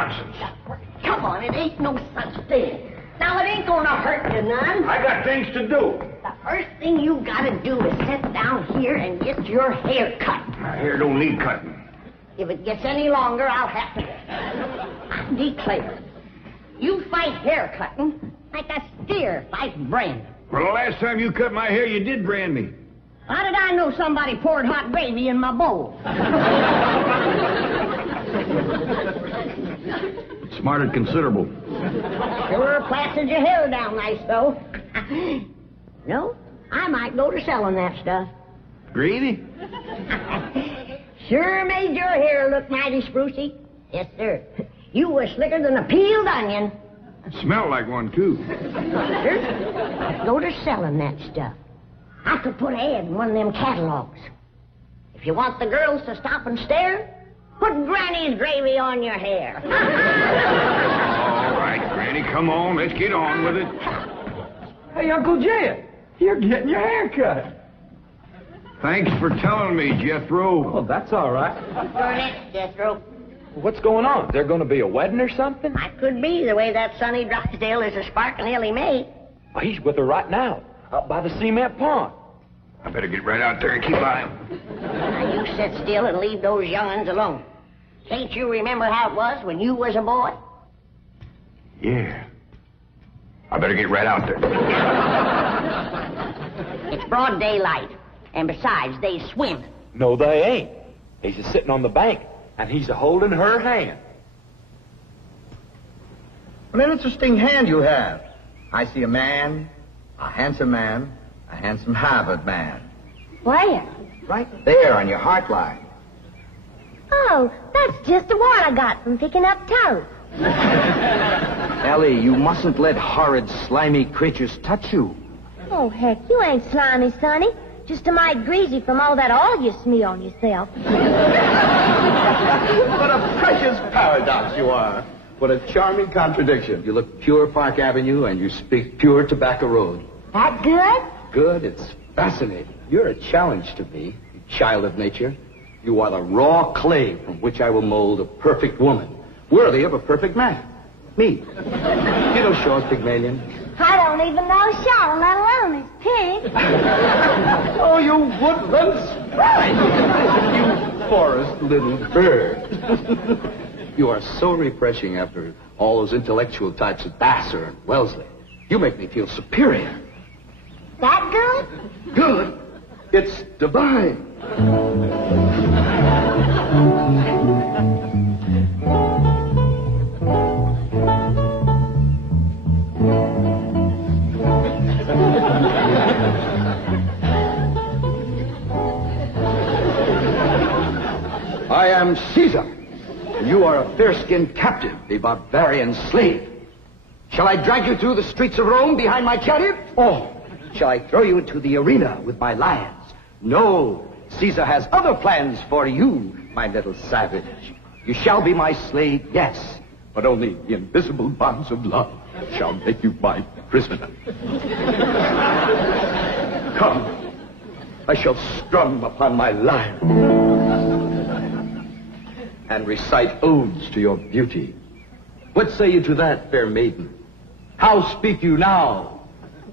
nonsense. Come on, it ain't no such thing. Now, it ain't gonna hurt you none. I got things to do. The first thing you gotta do is sit down here and get your hair cut. My hair don't need cutting. If it gets any longer, I'll have to... I declare, you fight hair cutting like a steer fights branding. Well, the last time you cut my hair, you did brand me. How did I know somebody poured hot gravy in my bowl? Smarted considerable. Sure plastered your hair down nice, though. No, I might go to selling that stuff. Gravy? Sure made your hair look mighty sprucey. Yes, sir. You were slicker than a peeled onion. Smelled like one, too. Sir, I'd go to selling that stuff. I could put an ad in one of them catalogs. If you want the girls to stop and stare, put Granny's gravy on your hair. All right, Granny, come on. Let's get on with it. Hey, Uncle Jed, you're getting your hair cut. Thanks for telling me, Jethro. Oh, that's all right. You're next, Jethro. What's going on? Is there going to be a wedding or something? I could be the way that Sonny Drysdale is a sparking Ellie Mae. Oh, he's with her right now, up by the cement pond. I better get right out there and keep eye. Now, you sit still and leave those young'uns alone. Can't you remember how it was when you was a boy? Yeah. I better get right out there. It's broad daylight. And besides, they swim. No, they ain't. He's just sitting on the bank, and he's a-holding her hand. What an interesting hand you have. I see a handsome Harvard man. Where? Right there on your heart line. Oh, that's just the one I got from picking up toes. Ellie, you mustn't let horrid, slimy creatures touch you. Oh, heck, you ain't slimy, Sonny. Just a mite greasy from all that oil you smear on yourself. What a precious paradox you are. What a charming contradiction. You look pure Park Avenue and you speak pure Tobacco Road. That good? Good? It's fascinating. You're a challenge to me, you child of nature. You are the raw clay from which I will mold a perfect woman, worthy of a perfect man. Me. You know Shaw's Pygmalion? I don't even know Shaw, let alone his pig. Oh, you woodland sprite! You forest little bird. You are so refreshing after all those intellectual types of Vassar and Wellesley. You make me feel superior. That good? Good? It's divine. I am Caesar, and you are a fair-skinned captive, a barbarian slave. Shall I drag you through the streets of Rome behind my chariot? Or shall I throw you into the arena with my lions? No, Caesar has other plans for you, my little savage. You shall be my slave, yes, but only the invisible bonds of love shall make you my prisoner. Come, I shall strum upon my lyre and recite odes to your beauty. What say you to that, fair maiden? How speak you now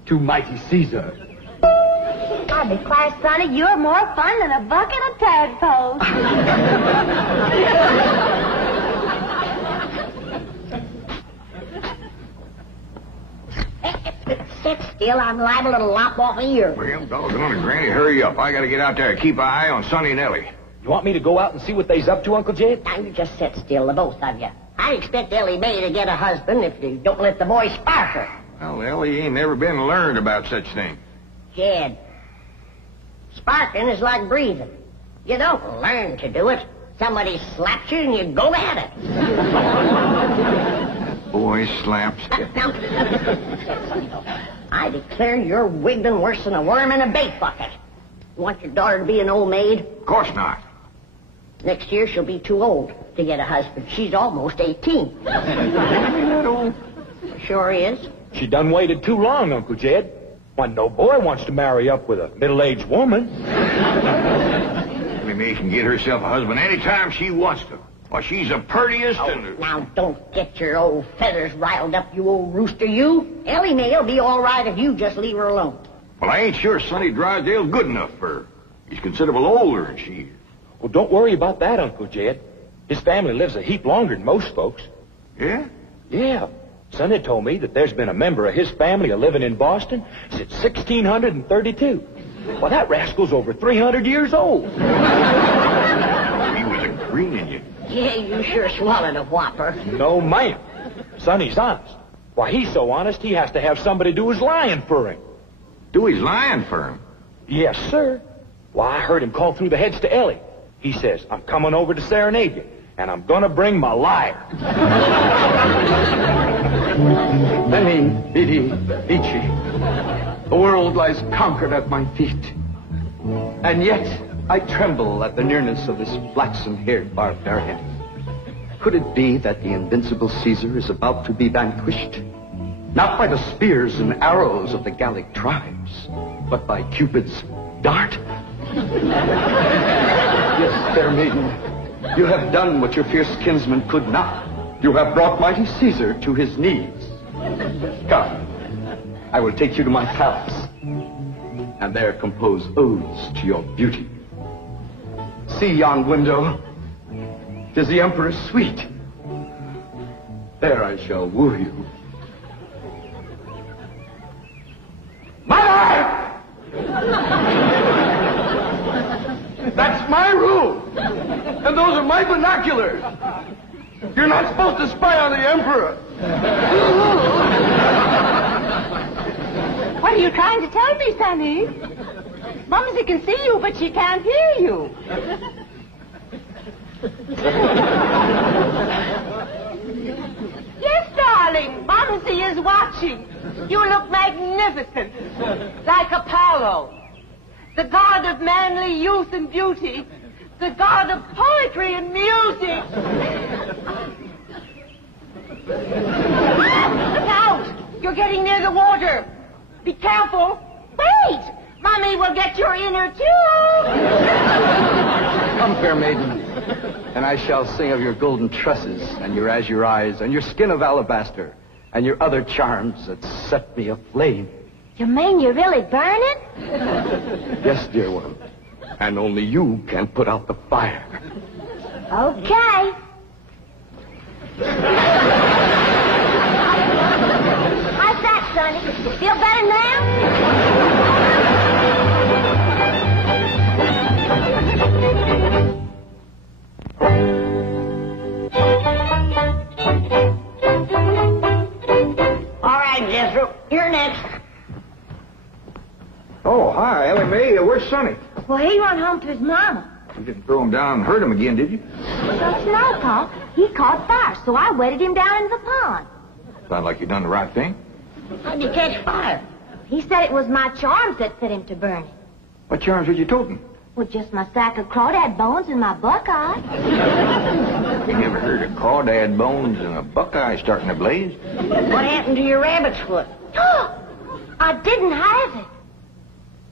to mighty Caesar? I declare, Sonny, you're more fun than a bucket of tadpoles. Sit still, I'm liable to lop off a ear. Well, doggone it, Granny, hurry up. I gotta get out there and keep an eye on Sonny and Ellie. You want me to go out and see what they's up to, Uncle Jed? Now, you just sit still, the both of you. I expect Ellie Mae to get a husband if you don't let the boy spark her. Well, Ellie ain't never been learned about such things. Jed, sparking is like breathing. You don't learn to do it. Somebody slaps you and you go at it. Boy slaps. Now, I declare you're wiggling worse than a worm in a bait bucket. You want your daughter to be an old maid? Of course not. Next year she'll be too old to get a husband. She's almost 18. That old. Sure is. She done waited too long, Uncle Jed. Why, no boy wants to marry up with a middle-aged woman. Ellie Mae can get herself a husband anytime she wants to. Well, she's the prettiest and... Now, don't get your old feathers riled up, you old rooster, you. Ellie May'll be all right if you just leave her alone. Well, I ain't sure Sonny Drysdale's good enough for her. He's considerable older than she is. Well, don't worry about that, Uncle Jed. His family lives a heap longer than most folks. Yeah? Yeah. Sonny told me that there's been a member of his family living in Boston since 1632. Well, that rascal's over 300 years old. He was agreeing you. Yeah, you sure swallowed a whopper. No, ma'am. Sonny's honest. Why, he's so honest he has to have somebody do his lying for him. Do his lying for him? Yes, sir. Why, I heard him call through the heads to Ellie. He says, I'm coming over to serenade you, and I'm going to bring my liar. Beni, Bidi, Vici. The world lies conquered at my feet. And yet, I tremble at the nearness of this flaxen-haired barbarian. Could it be that the invincible Caesar is about to be vanquished? Not by the spears and arrows of the Gallic tribes, but by Cupid's dart? Yes, fair maiden, you have done what your fierce kinsman could not. You have brought mighty Caesar to his knees. Come, I will take you to my palace, and there compose odes to your beauty. See yon window. 'Tis the Emperor's suite. There I shall woo you. Mother! That's my room, and those are my binoculars. You're not supposed to spy on the Emperor. What are you trying to tell me, Sonny? Mumsy can see you, but she can't hear you. Yes, darling, Mumsy is watching. You look magnificent, like Apollo, the god of manly youth and beauty, the god of poetry and music. Look out! You're getting near the water. Be careful. Wait! Mommy will get your inner tube. Come, fair maiden, and I shall sing of your golden tresses and your azure eyes and your skin of alabaster and your other charms that set me aflame. You mean you're really burning? Yes, dear one, and only you can put out the fire. Okay. How's that, Sonny? Feel better now? All right, Jethro, you're next. Oh, hi, Ellie Mae. Where's Sonny? Well, he went home to his mama. You didn't throw him down and hurt him again, did you? Don't you know, Pop? He caught fire, so I wetted him down in the pond. Sounds like you done the right thing. How'd you catch fire? He said it was my charms that fit him to burn it. What charms were you toting? Well, just my sack of crawdad bones and my buckeye. You never heard of crawdad bones and a buckeye starting a blaze? What happened to your rabbit's foot? I didn't have it.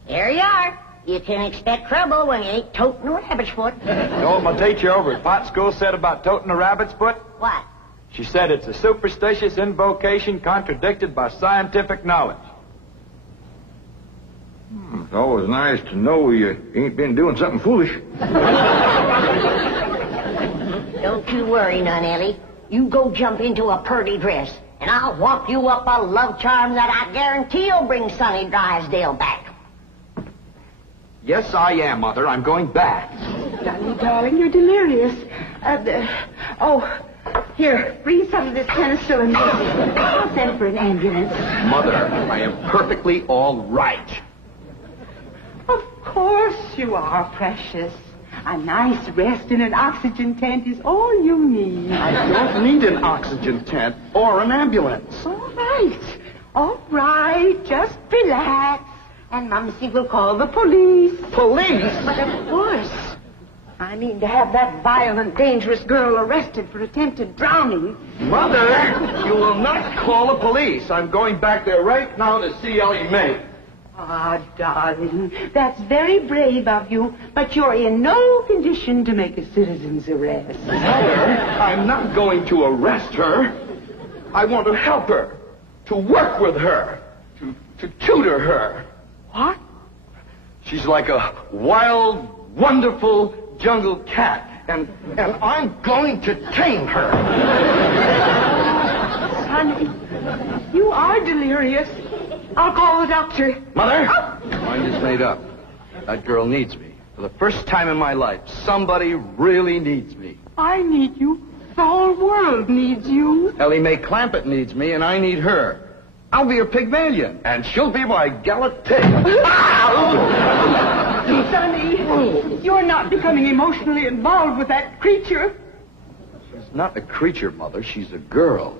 There you are. You can expect trouble when you ain't toting a rabbit's foot. You know what my teacher over at Pot School said about toting a rabbit's foot? What? She said it's a superstitious invocation contradicted by scientific knowledge. It's always nice to know you ain't been doing something foolish. Don't you worry none, Ellie. You go jump into a purty dress, and I'll whop you up a love charm that I guarantee will bring Sonny Drysdale back. Yes, I am, Mother. I'm going back. Sonny, darling, you're delirious. Here, bring some of this penicillin. I'll send for an ambulance. Mother, I am perfectly all right. Of course you are, precious. A nice rest in an oxygen tent is all you need. I don't need an oxygen tent or an ambulance. All right, just relax. And Mumsy will call the police. Police? But of course. I mean to have that violent, dangerous girl arrested for attempted drowning. Mother, you will not call the police. I'm going back there right now to see Ellie Mae. Ah, darling, that's very brave of you, but you're in no condition to make a citizen's arrest. Mother, I'm not going to arrest her. I want to help her, to work with her, to tutor her. What? She's like a wild, wonderful jungle cat, and I'm going to tame her. Honey, you are delirious. I'll call the doctor. Mother, mind is made up. That girl needs me. For the first time in my life, somebody really needs me. I need you. The whole world needs you. Ellie Mae Clampett needs me, and I need her. I'll be her Pygmalion, and she'll be my Galatea. Sonny, you're not becoming emotionally involved with that creature. She's not a creature, Mother. She's a girl.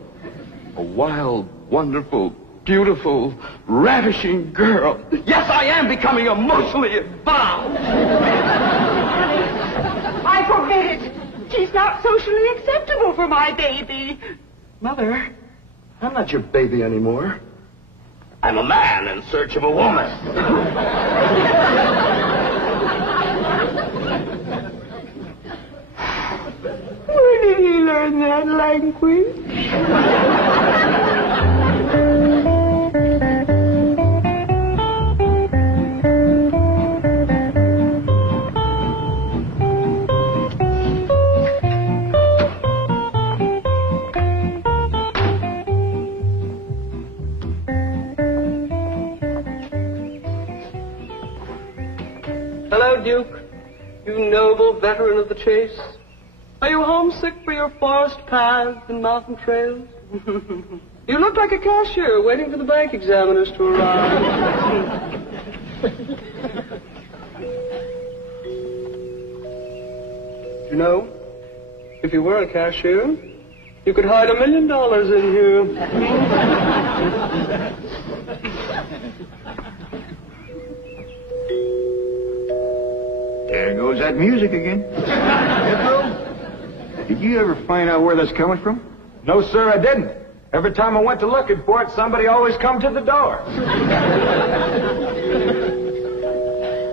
A wild, wonderful, beautiful, ravishing girl. Yes, I am becoming emotionally involved. I forbid it. She's not socially acceptable for my baby. Mother, I'm not your baby anymore. I'm a man in search of a woman. Where did he learn that language? Hello, Duke. You noble veteran of the chase. Are you homesick for your forest paths and mountain trails? You look like a cashier waiting for the bank examiners to arrive. You know, if you were a cashier, you could hide $1 million in here. There goes that music again. Did you ever find out where that's coming from? No, sir, I didn't. Every time I went to looking for it, somebody always come to the door.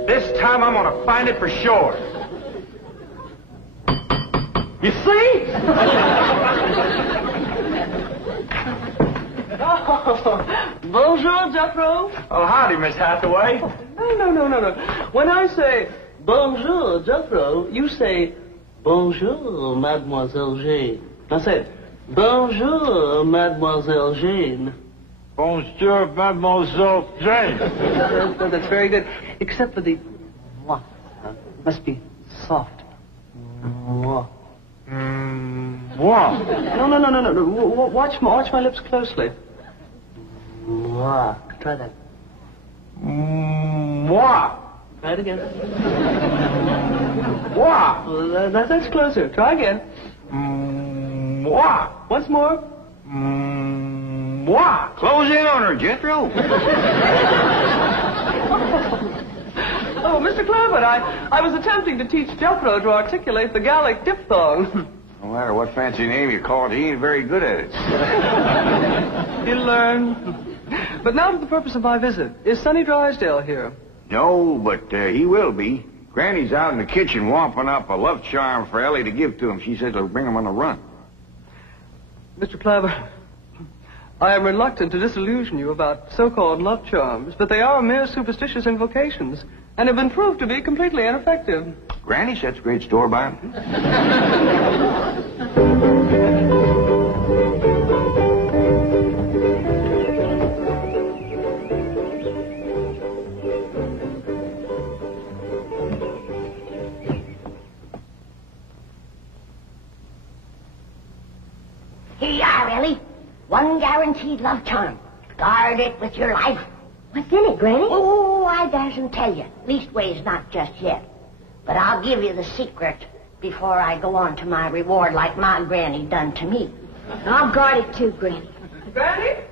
This time I'm going to find it for sure. You see? Oh, bonjour, Jeffro. Oh, howdy, Miss Hathaway. No. When I say bonjour, Jeffro, you say bonjour, Mademoiselle Jane. Now say it. Bonjour, Mademoiselle Jane. Bonjour, Mademoiselle Jane. That's very good. Except for the mwah. Must be soft. Mwah. What? No. Watch my lips closely. Mwah. Try that. What? Try it again. What? Well, that's closer. Try again. What? Once more. What? Close in on her, Jethro. Oh, Mr. Clampett, I was attempting to teach Jethro to articulate the Gallic diphthong. No matter what fancy name you call it, he ain't very good at it. He'll learn. But now to the purpose of my visit. Is Sonny Drysdale here? No, but he will be. Granny's out in the kitchen wamping up a love charm for Ellie to give to him. She says it'll bring him on the run. Mr. Clampett, I am reluctant to disillusion you about so-called love charms, but they are mere superstitious invocations and have been proved to be completely ineffective. Granny sets great store by him. Here you are, Ellie. One guaranteed love charm. Guard it with your life. What's in it, Granny? Oh, I darsn't tell you. Leastways, not just yet. But I'll give you the secret before I go on to my reward like my granny done to me. I'll guard it too, Granny. Granny?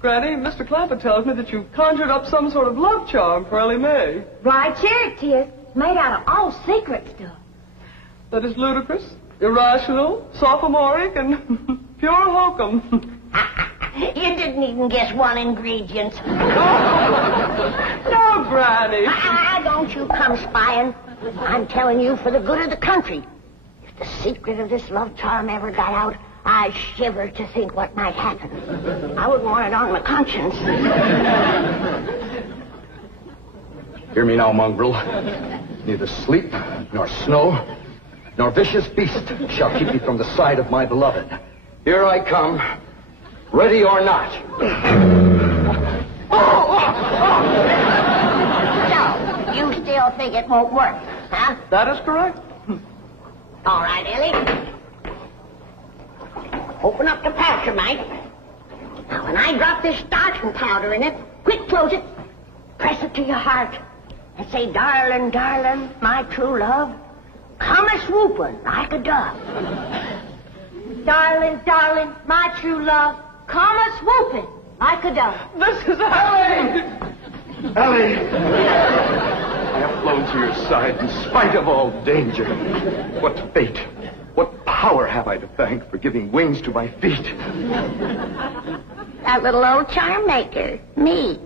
Granny, Mr. Clampett tells me that you've conjured up some sort of love charm for Ellie Mae. Right here it is. It's made out of all secret stuff. That is ludicrous, irrational, sophomoric, and pure hokum. You didn't even guess one ingredient. No, Granny. Don't you come spying. I'm telling you for the good of the country. If the secret of this love charm ever got out, I shiver to think what might happen. I wouldn't want it on my conscience. Hear me now, mongrel. Neither sleep, nor snow, nor vicious beast shall keep me from the side of my beloved. Here I come, ready or not. So, you still think it won't work, huh? That is correct. All right, Ellie. Open up the pouch, Mike. Now, when I drop this starching powder in it, quick close it, press it to your heart, and say, darling, darling, my true love, come a-swooping like a dove. Darling, darling, my true love, come a-swooping like a dove. This is Ellie! Ellie! I have flown to your side in spite of all danger. What fate, what power have I to thank for giving wings to my feet? That little old charm maker, me.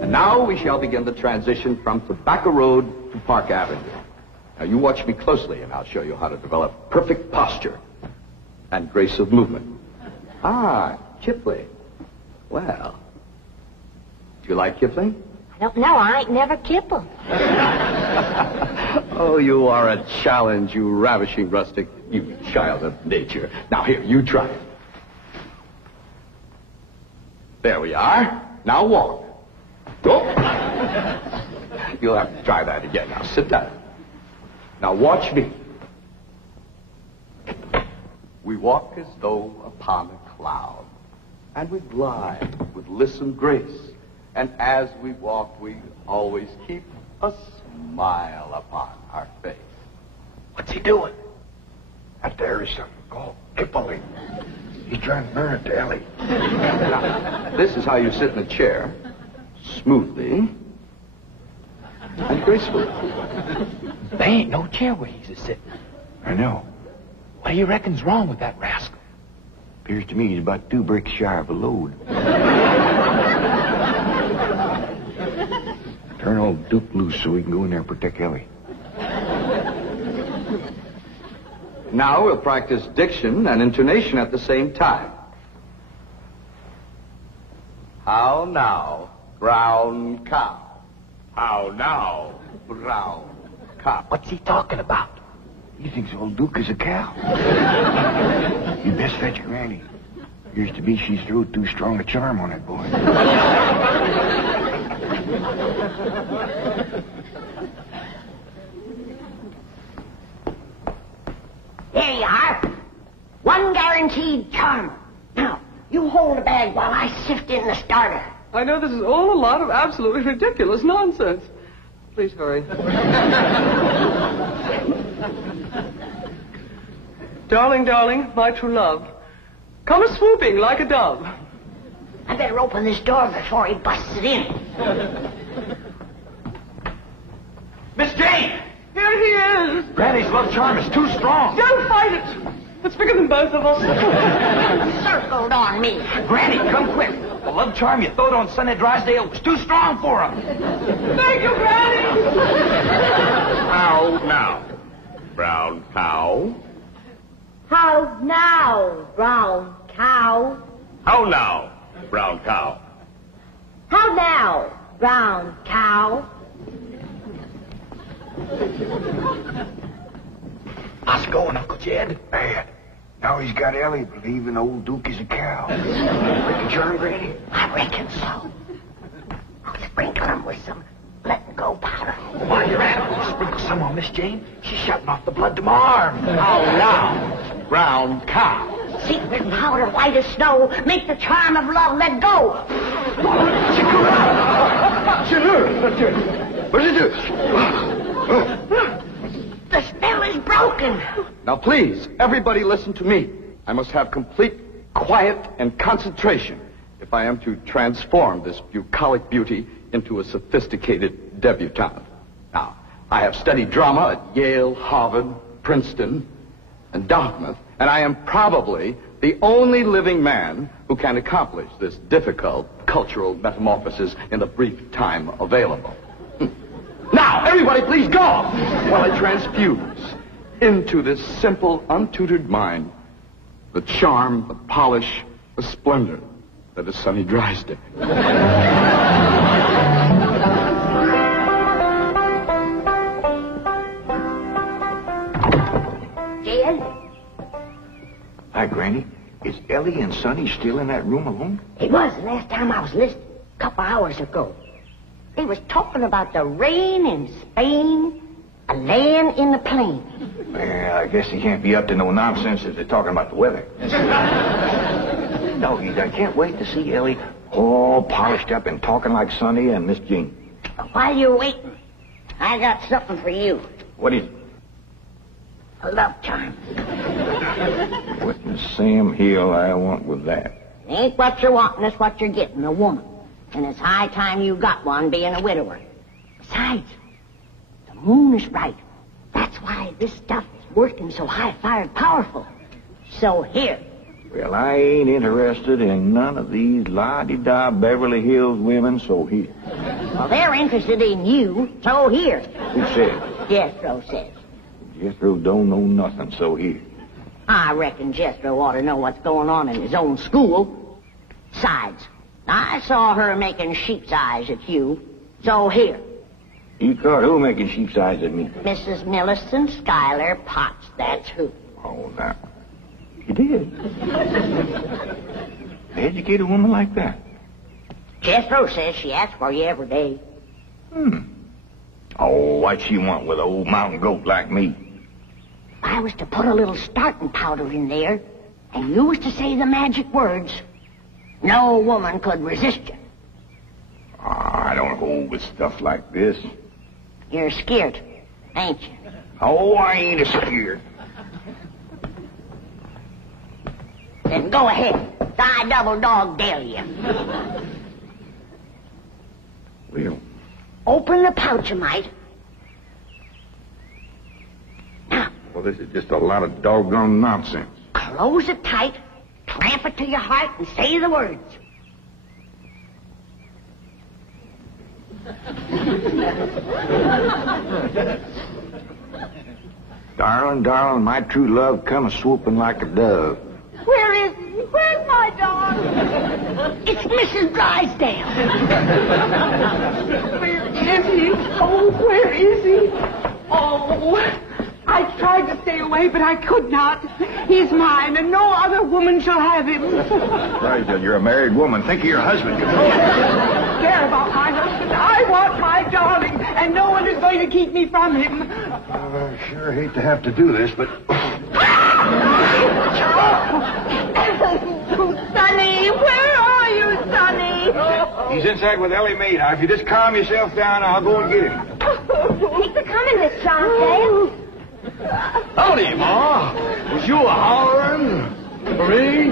And now we shall begin the transition from Tobacco Road to Park Avenue. Now you watch me closely and I'll show you how to develop perfect posture and grace of movement. Ah, Kipling. Well, do you like Kipling? I don't know. I ain't never kippled. Oh, you are a challenge, you ravishing rustic, you child of nature. Now here, you try it. There we are. Now walk. Go. You'll have to try that again. Now sit down. Now watch me. We walk as though upon a cloud, and we glide with lissom grace. And as we walk, we always keep a smile upon our face. What's he doing? That there is something called Kipling. He's trying to learn it to Ellie. Now, this is how you sit in a chair, smoothly and gracefully. There ain't no chair where he's a-sitting. I know. What do you reckon's wrong with that rascal? Appears to me he's about 2 bricks shy of a load. Turn old Duke loose so we can go in there and protect Ellie. Now we'll practice diction and intonation at the same time. How now, brown cow? How now, brown cow? What's he talking about? He thinks old Duke is a cow. You best fetch Granny. Appears to me she's threw too strong a charm on that boy. Here you are. One guaranteed charm. Now, you hold the bag while I sift in the starter. I know this is all a lot of absolutely ridiculous nonsense. Please hurry. Darling, darling, my true love, come a-swooping like a dove. I better open this door before he busts it in. Miss Jane! Here he is. Granny's love charm is too strong. Don't fight it. It's bigger than both of us. Circled on me. Granny, come quick. The love charm you throwed on Sonny Drysdale was too strong for him. Thank you, Granny. How now, brown cow? How now, brown cow? How now, brown cow? How now, brown cow? How's it going, Uncle Jed? Bad. Now he's got Ellie believing old Duke is a cow. Break the charm, Granny? I reckon so. I'll sprinkle him with some letting go powder. While you're at it, will you sprinkle some on Miss Jane? She's shutting off the blood to my arm. How now, brown cow? Secret powder white as snow. Make the charm of love let go. What did you do? The spell is broken. Now, please, everybody listen to me. I must have complete quiet and concentration if I am to transform this bucolic beauty into a sophisticated debutante. Now, I have studied drama at Yale, Harvard, Princeton, and Dartmouth, and I am probably the only living man who can accomplish this difficult cultural metamorphosis in the brief time available. Now, everybody please go while I transfuse into this simple, untutored mind the charm, the polish, the splendor that is Sonny Drysdale. Hi, Granny. Is Ellie and Sonny still in that room alone? He was the last time I was listening, a couple hours ago. They was talking about the rain in Spain, a land in the plain. Well, I guess he can't be up to no nonsense if they're talking about the weather. Doggies, I can't wait to see Ellie all polished up and talking like Sonny and Miss Jean. While you're waiting, I got something for you. What is it? A love charm. What in Sam Hill I want with that? It ain't what you're wanting, it's what you're getting, a woman. And it's high time you got one, being a widower. Besides, the moon is bright. That's why this stuff is working so high-fired powerful. So here. Well, I ain't interested in none of these la-di-da Beverly Hills women, so here. Well, they're interested in you, so here. Who said? Jethro says. Jethro don't know nothing, so here. I reckon Jethro ought to know what's going on in his own school. Besides, I saw her making sheep's eyes at you. So here. You caught who making sheep's eyes at me? Mrs. Millicent Schuyler Potts, that's who. Oh, now. You did? Educate a woman like that? Jethro says she asks for you every day. Oh, what she want with an old mountain goat like me? If I was to put a little starting powder in there, and you was to say the magic words, no woman could resist you. I don't hold with stuff like this. You're scared, ain't you? Oh, I ain't scared. Then go ahead. I double dog dare you. Well, open the pouch-a-mite. Now. Well, this is just a lot of doggone nonsense. Close it tight, clamp it to your heart, and say the words. Darling, darling, my true love come a-swooping like a dove. Where is he? Where's my dog? It's Mrs. Drysdale. Where is he? Oh, where is he? Oh, I tried to stay away, but I could not. He's mine, and no other woman shall have him. Drysdale, you're a married woman. Think of your husband. Care about my husband. I want my darling, and no one is going to keep me from him. I sure hate to have to do this, but... Sonny, where are you, Sonny? He's inside with Ellie Mae. Now, if you just calm yourself down, I'll go and get him. Thanks for coming, Miss Drysdale. Howdy, Ma. Was you a-hollering for me?